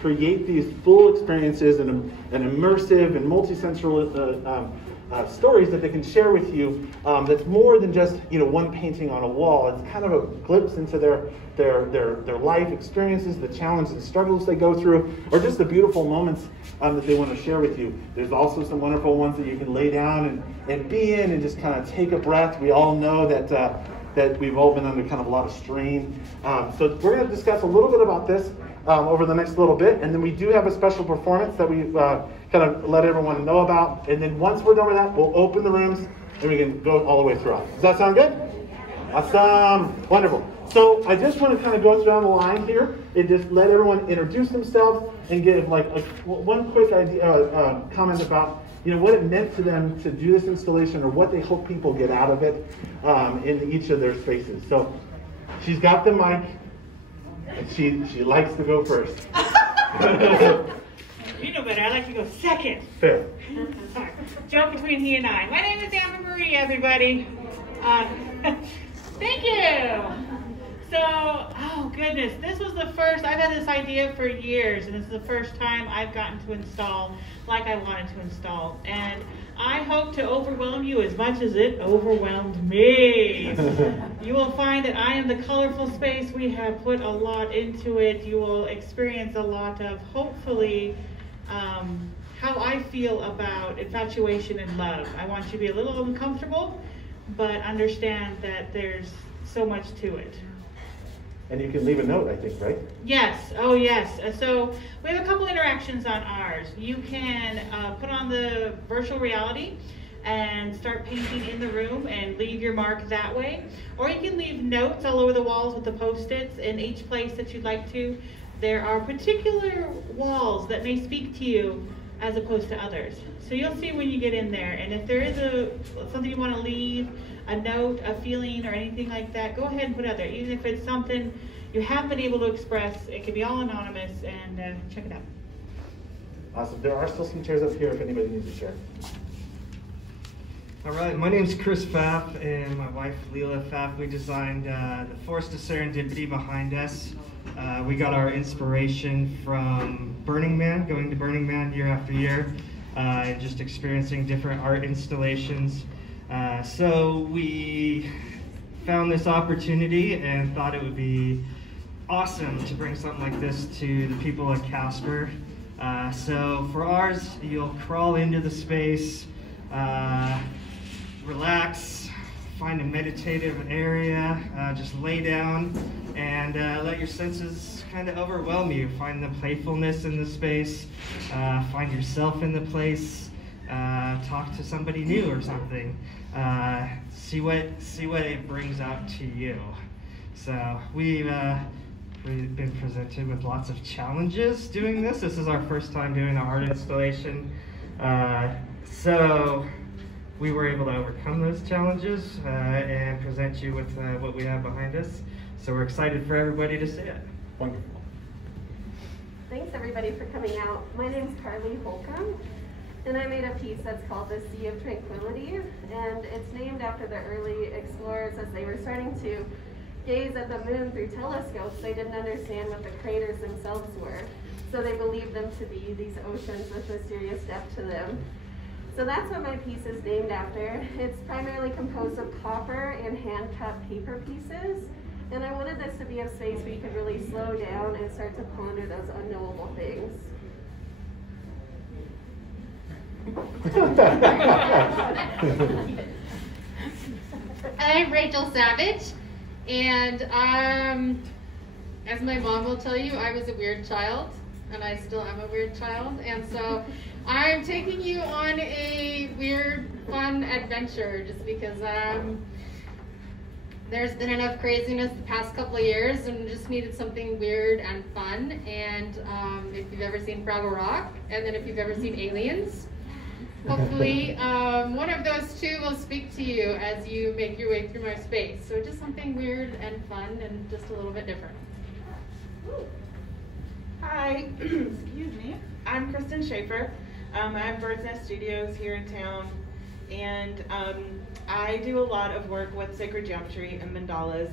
create these full experiences and immersive and multi-sensory stories that they can share with you. That's more than just one painting on a wall. It's kind of a glimpse into their life experiences, the challenges and struggles they go through, or just the beautiful moments that they want to share with you. There's also some wonderful ones that you can lay down and be in and just kind of take a breath. We all know that we've all been under kind of a lot of strain. So we're going to discuss a little bit about this over the next little bit, and then we do have a special performance that we kind of let everyone know about. And then once we're done with that, we'll open the rooms and we can go all the way throughout. Does that sound good? Awesome. Wonderful. So I just want to kind of go down the line here and just let everyone introduce themselves and give one quick idea, comment about what it meant to them to do this installation, or what they hope people get out of it in each of their spaces. So she's got the mic, and she likes to go first. You know better. I like to go second. Fair. Sorry. Joke between he and I. My name is Anna Marie, everybody. Thank you. So, oh goodness, this was the first, I've had this idea for years, and this is the first time I've gotten to install like I wanted to install. And I hope to overwhelm you as much as it overwhelmed me. You will find that I am the colorful space. We have put a lot into it. You will experience a lot of, hopefully, how I feel about infatuation and love. I want you to be a little uncomfortable, but understand that there's so much to it. And you can leave a note, I think, right? Yes. Oh, yes. So we have a couple interactions on ours. You can put on the virtual reality and start painting in the room and leave your mark that way. Or you can leave notes all over the walls with the Post-its in each place that you'd like to. There are particular walls that may speak to you as opposed to others. So you'll see when you get in there. And if there is something you want to leave, a note, a feeling, or anything like that, go ahead and put it out there. Even if it's something you haven't been able to express, it can be all anonymous, and check it out. Awesome. There are still some chairs up here if anybody needs a chair. All right, my name's Chris Pfaff, and my wife Leela Pfaff. We designed the Forest of Serendipity behind us. We got our inspiration from Burning Man, going to Burning Man year after year, and just experiencing different art installations. So we found this opportunity and thought it would be awesome to bring something like this to the people at Casper. So for ours, you'll crawl into the space, relax, find a meditative area, just lay down and let your senses kind of overwhelm you. Find the playfulness in the space, find yourself in the place, talk to somebody new or something. See what it brings out to you. So we've been presented with lots of challenges doing this. This is our first time doing an art installation. So we were able to overcome those challenges and present you with what we have behind us. So we're excited for everybody to see it. Wonderful. Thanks everybody for coming out. My name's Carly Holcomb, and I made a piece that's called The Sea of Tranquility, and it's named after the early explorers. As they were starting to gaze at the moon through telescopes, they didn't understand what the craters themselves were, so they believed them to be these oceans with mysterious depth to them. So that's what my piece is named after. It's primarily composed of copper and hand-cut paper pieces, and I wanted this to be a space where you could really slow down and start to ponder those unknowable things. I'm Rachel Savage, and as my mom will tell you, I was a weird child, and I still am a weird child, and so I'm taking you on a weird, fun adventure just because there's been enough craziness the past couple of years and just needed something weird and fun. And if you've ever seen Fraggle Rock, and then if you've ever seen Aliens, hopefully one of those two will speak to you as you make your way through my space. So just something weird and fun and just a little bit different. Hi, excuse me. I'm Kristen Schaefer. I have Bird's Nest Studios here in town, and I do a lot of work with sacred geometry and mandalas,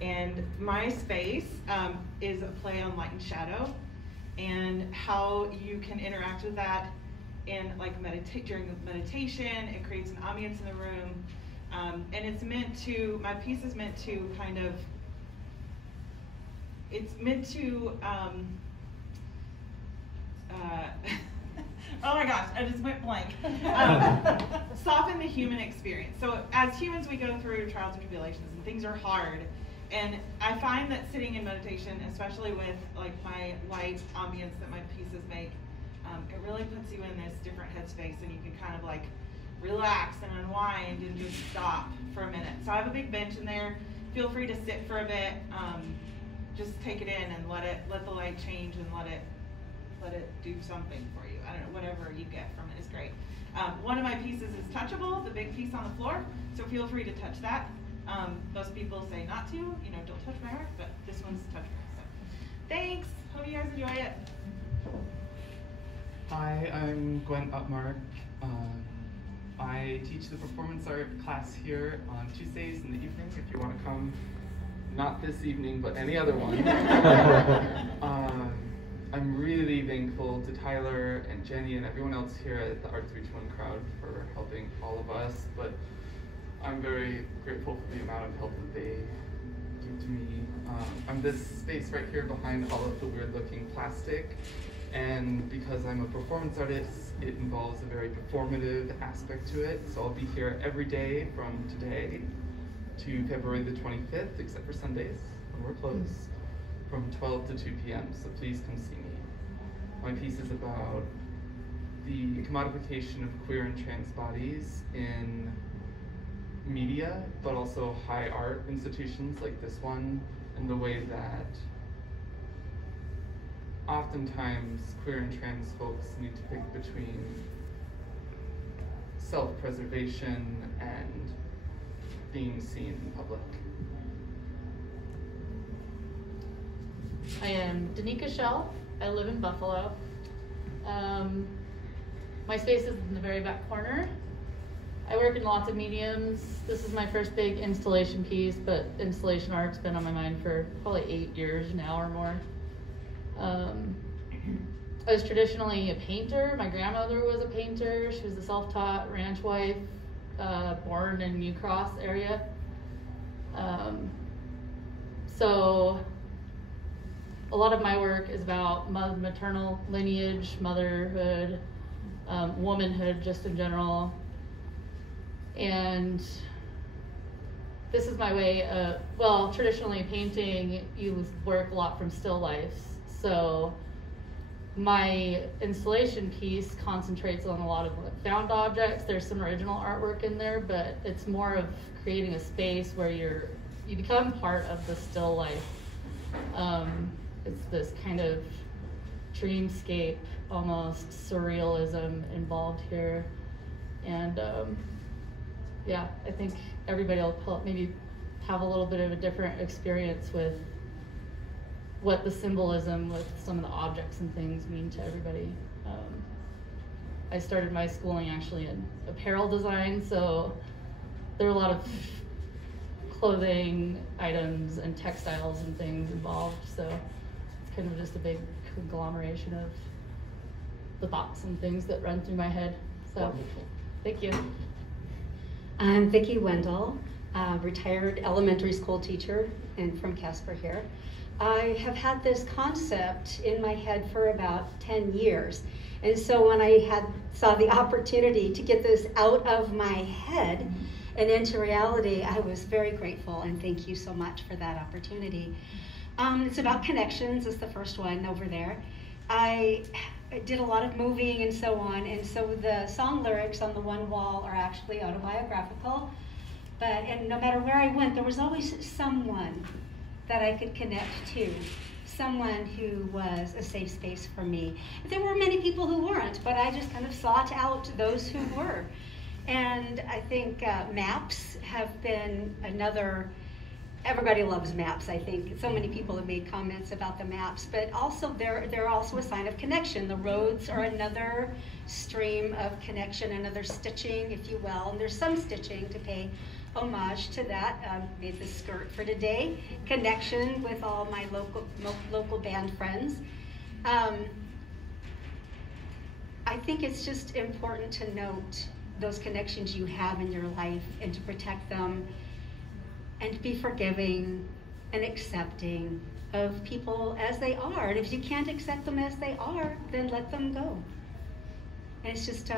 and my space is a play on light and shadow, and how you can interact with that in like during the meditation. It creates an ambience in the room, and it's meant to. My piece is meant to kind of. It's meant to. Oh my gosh, I just went blank. Soften the human experience. So as humans, we go through trials and tribulations, and things are hard. And I find that sitting in meditation, especially with like my light ambience that my pieces make, it really puts you in this different headspace, and you can kind of like relax and unwind and just stop for a minute. So I have a big bench in there. Feel free to sit for a bit. Just take it in and let the light change and let it do something for you. I don't know, whatever you get from it is great. One of my pieces is touchable, the big piece on the floor, so feel free to touch that. Most people say not to, don't touch my art, but this one's touchable. So. Thanks, hope you guys enjoy it. Hi, I'm Gwen Upmark. I teach the performance art class here on Tuesdays in the evening if you want to come. Not this evening, but any other one. I'm really thankful to Tyler and Jenny and everyone else here at the Arts Reach One crowd for helping all of us, but I'm very grateful for the amount of help that they give to me. I'm this space right here behind all of the weird looking plastic, and because I'm a performance artist, it involves a very performative aspect to it, so I'll be here every day from today to February the 25th, except for Sundays when we're closed, from 12 to 2 p.m., so please come see me. My piece is about the commodification of queer and trans bodies in media, but also high art institutions like this one, and the way that oftentimes queer and trans folks need to pick between self-preservation and being seen in public. I am Danica Shell. I live in Buffalo. My space is in the very back corner. I work in lots of mediums. This is my first big installation piece, but installation art's been on my mind for probably 8 years now or more. I was traditionally a painter. My grandmother was a painter. She was a self-taught ranch wife, born in New Cross area. So a lot of my work is about maternal lineage, motherhood, womanhood just in general. And this is my way of, well, traditionally painting, you work a lot from still lifes. So my installation piece concentrates on a lot of found objects. There's some original artwork in there, but it's more of creating a space where you become part of the still life. It's this kind of dreamscape, almost surrealism involved here. And yeah, I think everybody will maybe have a little bit of a different experience with what the symbolism with some of the objects and things mean to everybody. I started my schooling actually in apparel design, so there are a lot of clothing items and textiles and things involved, so it's kind of just a big conglomeration of the thoughts and things that run through my head. So, wonderful. Thank you. I'm Vicki Wendell, retired elementary school teacher and from Casper here. I have had this concept in my head for about 10 years. And so when I saw the opportunity to get this out of my head and into reality, I was very grateful, and thank you so much for that opportunity. It's about connections, is the first one over there. I did a lot of moving and so on, and so the song lyrics on the one wall are actually autobiographical. And no matter where I went, there was always someone that I could connect to, someone who was a safe space for me. There were many people who weren't, but I just kind of sought out those who were. And I think maps have been another, everybody loves maps, I think. So many people have made comments about the maps, but also they're also a sign of connection. The roads are another stream of connection, another stitching, if you will. And there's some stitching to pay homage to that. Made the skirt for today. Connection with all my local band friends. I think it's just important to note those connections you have in your life and to protect them and to be forgiving and accepting of people as they are. And if you can't accept them as they are, then let them go. And it's just,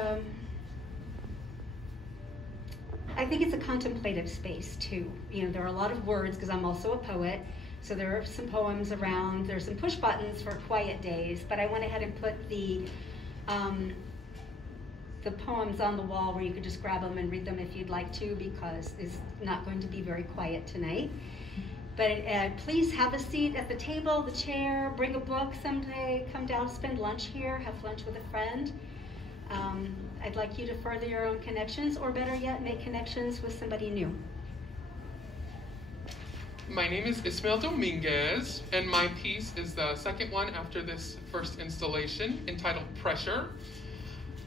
I think it's a contemplative space too. You know, there are a lot of words because I'm also a poet. So there are some poems around, there's some push buttons for quiet days, but I went ahead and put the poems on the wall where you could just grab them and read them if you'd like to, because it's not going to be very quiet tonight. But please have a seat at the table, the chair, bring a book someday, come down, spend lunch here, have lunch with a friend. I'd like you to further your own connections, or better yet, make connections with somebody new. My name is Ismael Dominguez, and my piece is the second one after this first installation, entitled Pressure.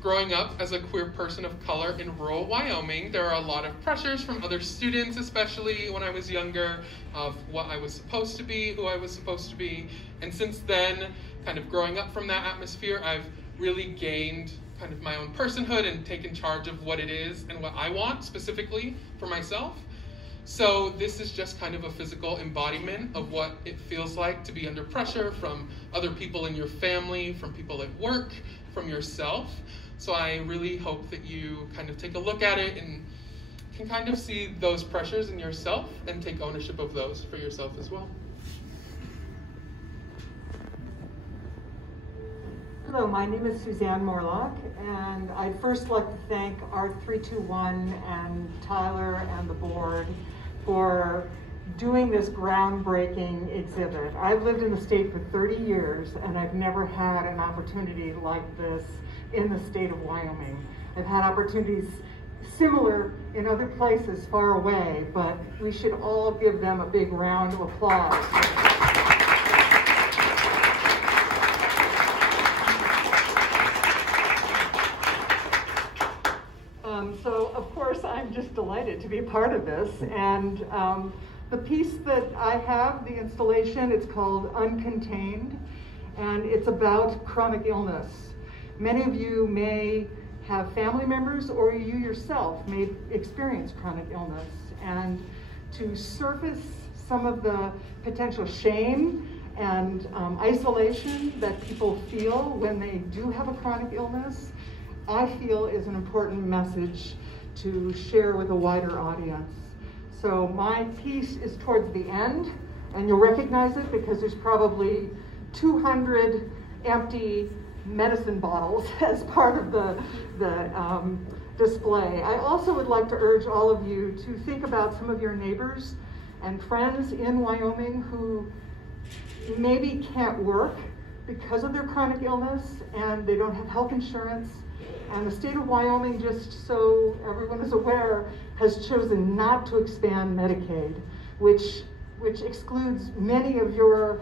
Growing up as a queer person of color in rural Wyoming, there are a lot of pressures from other students, especially when I was younger, of what I was supposed to be, who I was supposed to be. And since then, kind of growing up from that atmosphere, I've really gained kind of my own personhood and taken charge of what it is and what I want specifically for myself. So this is just kind of a physical embodiment of what it feels like to be under pressure from other people in your family, from people at work, from yourself. So I really hope that you kind of take a look at it and can kind of see those pressures in yourself and take ownership of those for yourself as well. Hello, my name is Suzanne Morlock, and I'd first like to thank Art 321 and Tyler and the board for doing this groundbreaking exhibit. I've lived in the state for 30 years, and I've never had an opportunity like this in the state of Wyoming. I've had opportunities similar in other places far away, but we should all give them a big round of applause. So of course I'm just delighted to be a part of this, and the piece that I have, the installation, it's called Uncontained, and it's about chronic illness. Many of you may have family members, or you yourself may experience chronic illness, and to surface some of the potential shame and isolation that people feel when they do have a chronic illness, I feel is an important message to share with a wider audience. So my piece is towards the end, and you'll recognize it because there's probably 200 empty medicine bottles as part of the display. I also would like to urge all of you to think about some of your neighbors and friends in Wyoming who maybe can't work because of their chronic illness and they don't have health insurance. And the state of Wyoming, just so everyone is aware, has chosen not to expand Medicaid, which excludes many of your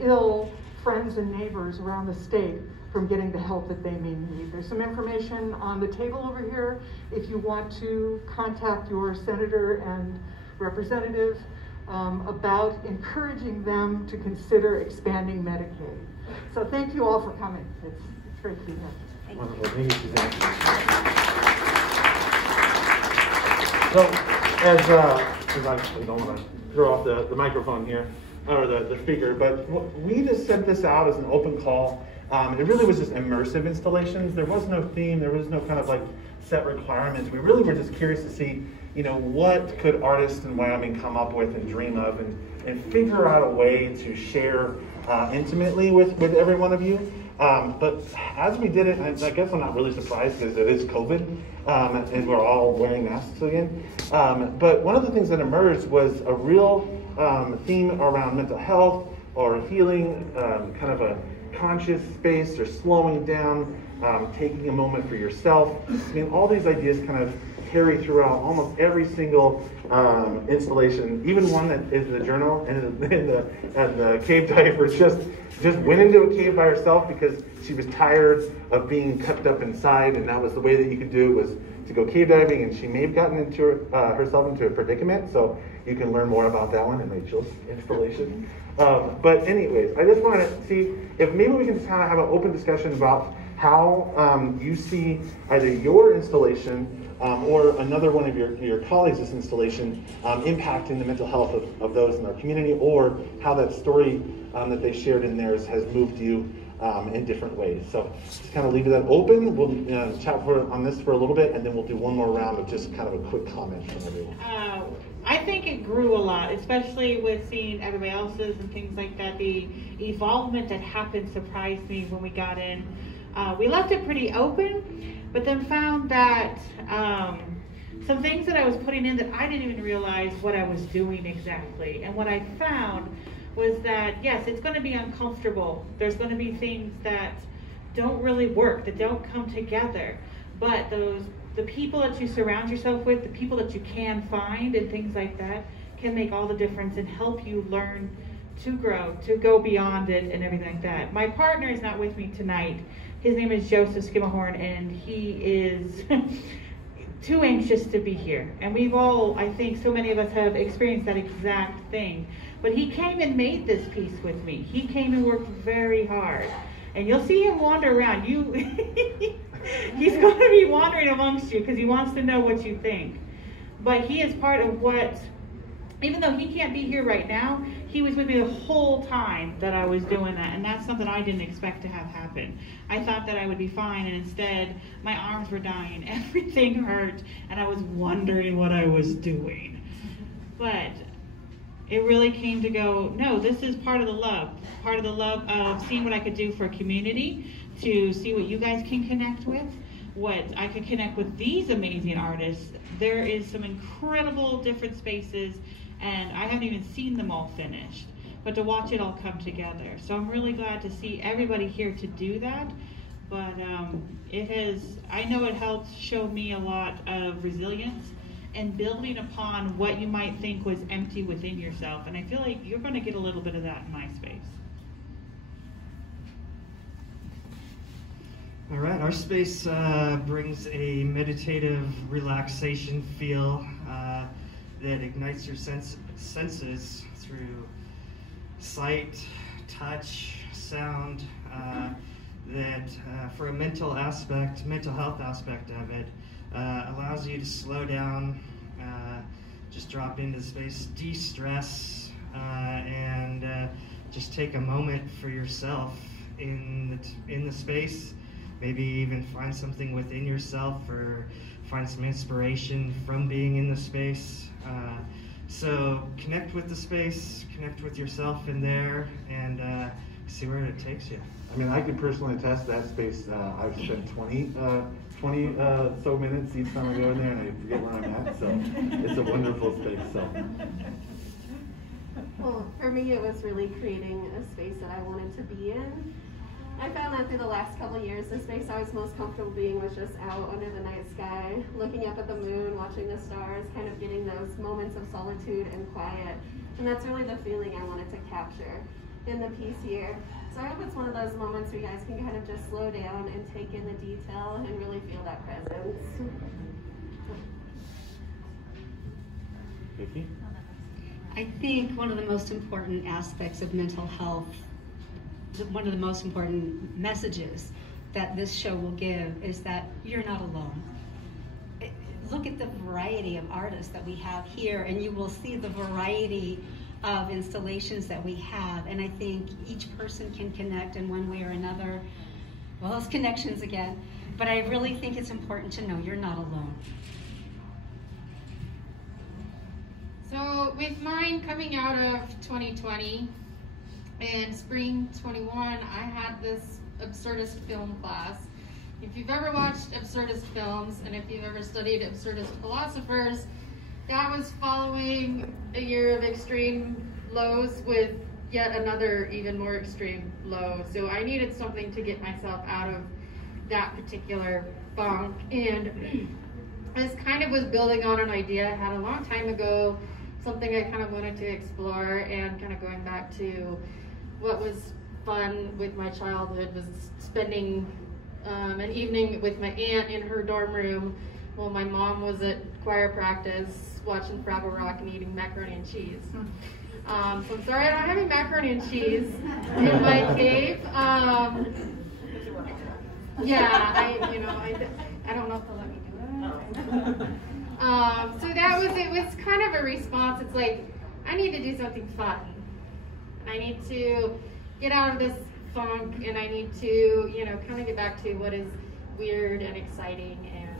ill friends and neighbors around the state from getting the help that they may need. There's some information on the table over here if you want to contact your senator and representative about encouraging them to consider expanding Medicaid. So thank you all for coming. It's great to be here. Wonderful, thank you, Suzanne. So, as I don't want to throw off the microphone here, or the speaker, but we just sent this out as an open call. It really was just immersive installations. There was no theme, there was no kind of like set requirements. We really were just curious to see, you know, what could artists in Wyoming come up with and dream of and figure out a way to share intimately with every one of you. But as we did it, I guess I'm not really surprised because it is COVID and we're all wearing masks again. But one of the things that emerged was a real theme around mental health or healing, kind of a conscious space or slowing down, taking a moment for yourself. I mean, all these ideas kind of carry throughout almost every single installation, even one that is in the journal and the cave diver just went into a cave by herself because she was tired of being kept up inside, and that was the way that you could do it, was to go cave diving, and she may have gotten into herself into a predicament, so you can learn more about that one in Rachel's installation. But anyways, I just want to see if maybe we can just kind of have an open discussion about how you see either your installation or another one of your colleagues' installation impacting the mental health of those in our community, or how that story that they shared in theirs has moved you in different ways. So just kind of leave that open. We'll chat on this for a little bit, and then we'll do one more round of just kind of a quick comment from everyone. I think it grew a lot, especially with seeing everybody else's and things like that. The evolvement that happened surprised me when we got in. We left it pretty open, but then found that some things that I was putting in that I didn't even realize what I was doing exactly. And what I found was that, yes, it's going to be uncomfortable. There's going to be things that don't really work, that don't come together. But the people that you surround yourself with, the people that you can find and things like that, can make all the difference and help you learn to grow, to go beyond it and everything like that. My partner is not with me tonight. His name is Joseph Skimmerhorn, and he is too anxious to be here. And we've all, I think so many of us have experienced that exact thing. But he came and made this piece with me. He came and worked very hard. And you'll see him wander around. He's going to be wandering amongst you because he wants to know what you think. But he is part of what, even though he can't be here right now, he was with me the whole time that I was doing that. And that's something I didn't expect to have happen. I thought that I would be fine, and instead my arms were dying, everything hurt, and I was wondering what I was doing. But it really came to go, no, this is part of the love of seeing what I could do for a community, to see what you guys can connect with, what I could connect with these amazing artists. There is some incredible different spaces, and I haven't even seen them all finished, but to watch it all come together. So I'm really glad to see everybody here to do that. But I know it helped show me a lot of resilience and building upon what you might think was empty within yourself. And I feel like you're going to get a little bit of that in my space. All right, our space brings a meditative relaxation feel that ignites your senses through sight, touch, sound, that for a mental health aspect of it, allows you to slow down, just drop into space, de-stress, and just take a moment for yourself in the space. Maybe even find something within yourself, or find some inspiration from being in the space. So connect with the space, connect with yourself in there, and see where it takes you. I mean, I can personally attest that space. I've spent 20 so minutes each time I go in there, and I forget where I'm at. So it's a wonderful space. So. Well, for me, it was really creating a space that I wanted to be in. I found that through the last couple of years, the space I was most comfortable being was just out under the night sky, looking up at the moon, watching the stars, kind of getting those moments of solitude and quiet. And that's really the feeling I wanted to capture in the piece here. So I hope it's one of those moments where you guys can kind of just slow down and take in the detail and really feel that presence. Vicki? I think one of the most important aspects of mental health, one of the most important messages that this show will give, is that you're not alone. Look at the variety of artists that we have here, and you will see the variety of installations that we have, and I think each person can connect in one way or another. Well, it's connections again, but I really think it's important to know you're not alone. So with mine coming out of 2020 and spring 21, I had this absurdist film class. If you've ever watched absurdist films, and if you've ever studied absurdist philosophers, that was following a year of extreme lows with yet another even more extreme low. So I needed something to get myself out of that particular funk. And this kind of was building on an idea I had a long time ago, something I kind of wanted to explore, and kind of going back to what was fun with my childhood was spending an evening with my aunt in her dorm room while my mom was at choir practice watching Fraggle Rock and eating macaroni and cheese. So I'm sorry I don't have any macaroni and cheese in my cave. Yeah, I don't know if they'll let me do that. So it was kind of a response. It's like, I need to do something fun. I need to get out of this funk, and I need to, kind of get back to what is weird and exciting and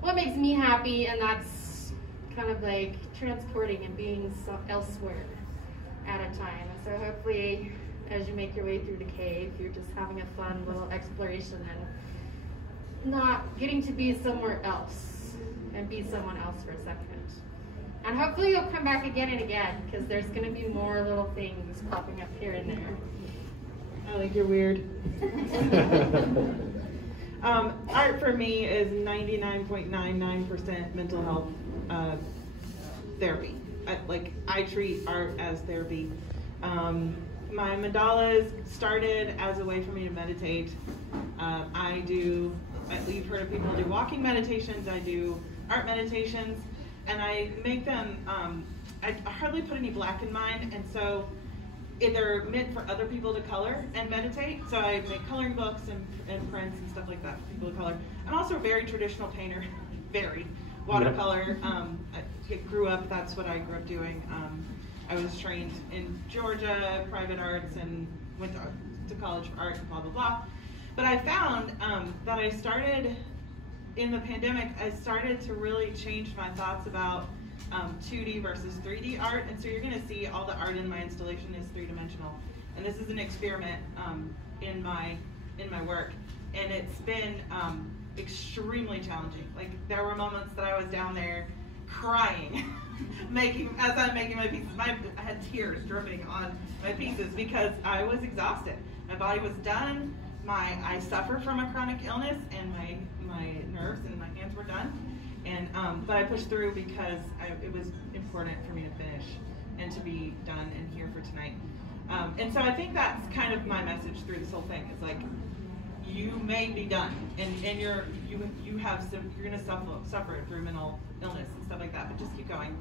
what makes me happy, and that's kind of like transporting and being elsewhere at a time. And so hopefully, as you make your way through the cave, you're just having a fun little exploration and not getting to be somewhere else and be someone else for a second. And hopefully you'll come back again and again, because there's going to be more little things popping up here and there. I think you're weird. Art for me is 99.99% mental health therapy. I treat art as therapy. My mandalas started as a way for me to meditate. You've heard of people do walking meditations. I do art meditations, and I make them, I hardly put any black in mine, and so they're meant for other people to color and meditate. So I make coloring books and prints and stuff like that for people to color. I'm also a very traditional painter, very watercolor. I grew up, that's what I grew up doing. I was trained in Georgia, private arts, and went to college for art and blah, blah, blah. But I found that I started, in the pandemic, I started to really change my thoughts about 2D versus 3D art. And so you're gonna see all the art in my installation is 3-dimensional. And this is an experiment in my work. And it's been extremely challenging. Like, there were moments that I was down there crying as I'm making my pieces. I had tears dripping on my pieces because I was exhausted. My body was done. I suffer from a chronic illness, and my nerves and my hands were done. And but I pushed through because it was important for me to finish and to be done and here for tonight. And so I think that's kind of my message through this whole thing. It's like, you may be done, and you're gonna suffer through mental illness and stuff like that. But just keep going,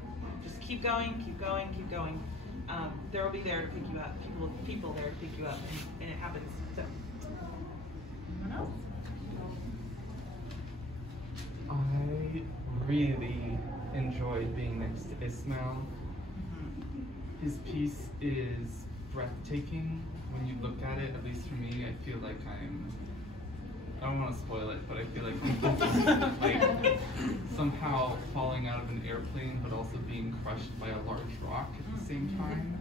keep going, keep going, keep going. There will be there to pick you up. People there to pick you up, and it happens. So, anyone else? I really enjoyed being next to Ismail. His piece is breathtaking. When you look at it, at least for me, I feel like I don't want to spoil it, but I feel like I'm like somehow falling out of an airplane, but also being crushed by a large rock at the same time.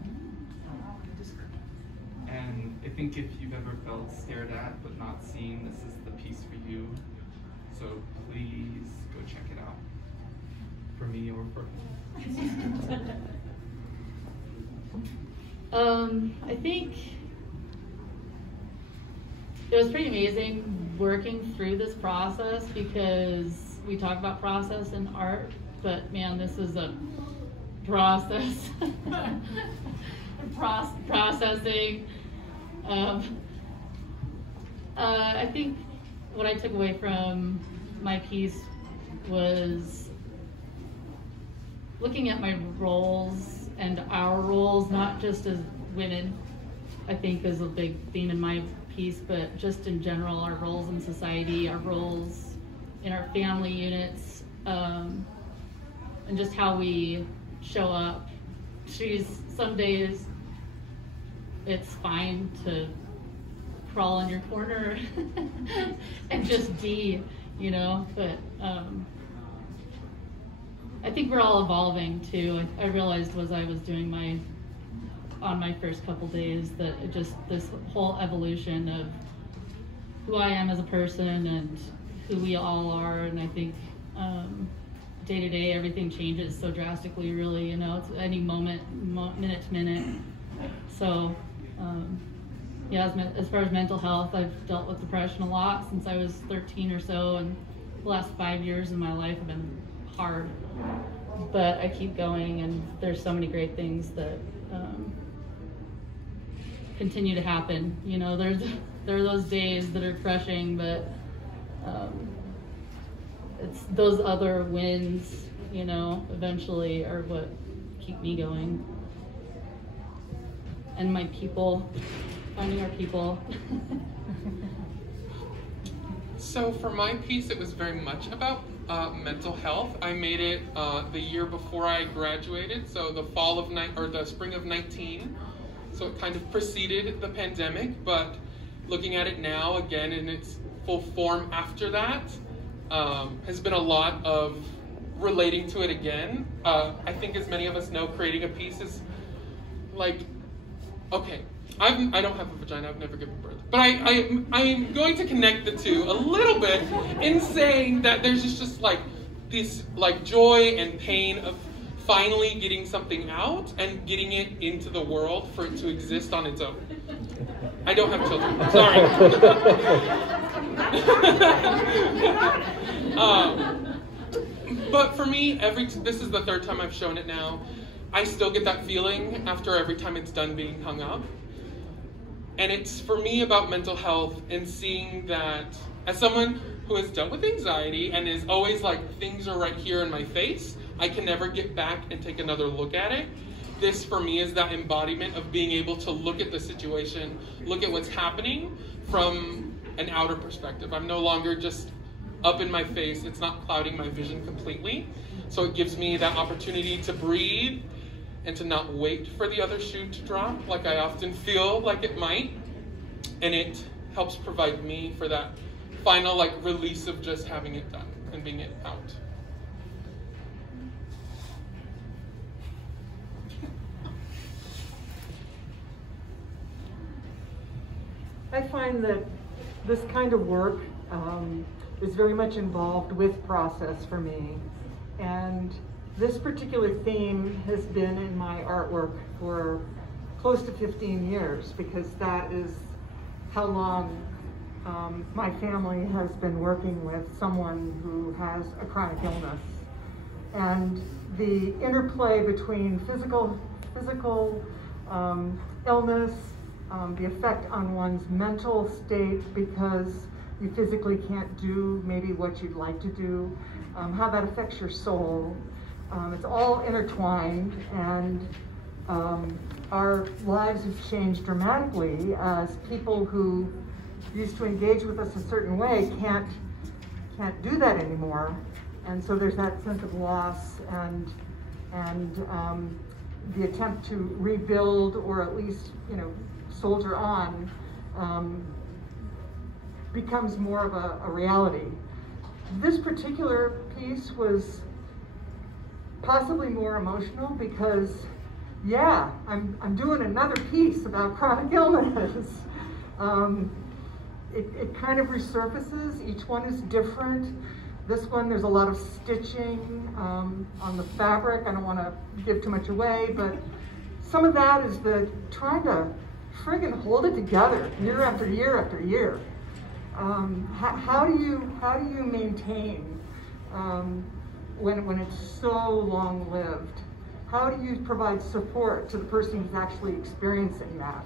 And I think if you've ever felt stared at but not seen, this is the piece for you. So please go check it out. For me or for I think it was pretty amazing working through this process, because we talk about process in art, but man, this is a process. Processing. I think what I took away from my piece was looking at my roles and our roles, not just as women, I think is a big theme in my piece, but just in general, our roles in society, our roles in our family units, and just how we show up. Some days it's fine to crawl in your corner and just be, but I think we're all evolving too. I realized as I was doing on my first couple days that this whole evolution of who I am as a person and who we all are, and I think day to day everything changes so drastically, really, it's any moment, minute to minute. So yeah, as far as mental health, I've dealt with depression a lot since I was 13 or so, and the last 5 years of my life have been hard, but I keep going, and there's so many great things that continue to happen. There are those days that are crushing, but it's those other wins, eventually are what keep me going. and my people, finding our people. So for my piece, it was very much about mental health. I made it the year before I graduated, so the spring of 19. So it kind of preceded the pandemic, but looking at it now again in its full form after that has been a lot of relating to it again. I think as many of us know, creating a piece is like, okay, I don't have a vagina, I've never given birth. But I'm going to connect the two a little bit in saying that there's just like this like joy and pain of finally getting something out and getting it into the world for it to exist on its own. I don't have children, sorry. But for me, this is the third time I've shown it now. I still get that feeling after every time it's done being hung up. And it's for me about mental health and seeing that as someone who has dealt with anxiety and is always like, things are right here in my face, I can never get back and take another look at it. This for me is that embodiment of being able to look at the situation, look at what's happening from an outer perspective. I'm no longer just up in my face, it's not clouding my vision completely. So it gives me that opportunity to breathe and to not wait for the other shoe to drop like I often feel like it might. And it helps provide me for that final like release of just having it done and being it out. I find that this kind of work is very much involved with process for me. And this particular theme has been in my artwork for close to 15 years because that is how long my family has been working with someone who has a chronic illness. And the interplay between physical illness, the effect on one's mental state because you physically can't do maybe what you'd like to do, how that affects your soul. It's all intertwined, and our lives have changed dramatically as people who used to engage with us a certain way can't do that anymore. And so there's that sense of loss and the attempt to rebuild or at least, soldier on becomes more of a reality. This particular piece was possibly more emotional because, yeah, I'm doing another piece about chronic illness. It kind of resurfaces. Each one is different. This one, there's a lot of stitching on the fabric. I don't want to give too much away, but some of that is the trying to friggin' hold it together year after year after year. How do you maintain when it's so long-lived? How do you provide support to the person who's actually experiencing that?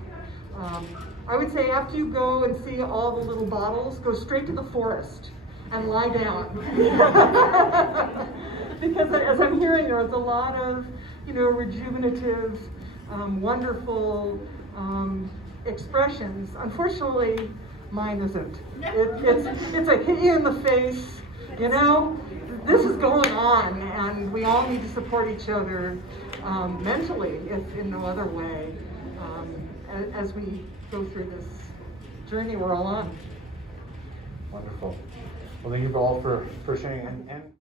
I would say after you go and see all the little bottles, go straight to the forest and lie down. Because as I'm hearing, there's a lot of, rejuvenative, wonderful expressions. Unfortunately, mine isn't. It's a hit you in the face, This is going on, and we all need to support each other mentally, if in no other way, as we go through this journey we're all on. Wonderful. Well, thank you all for sharing. And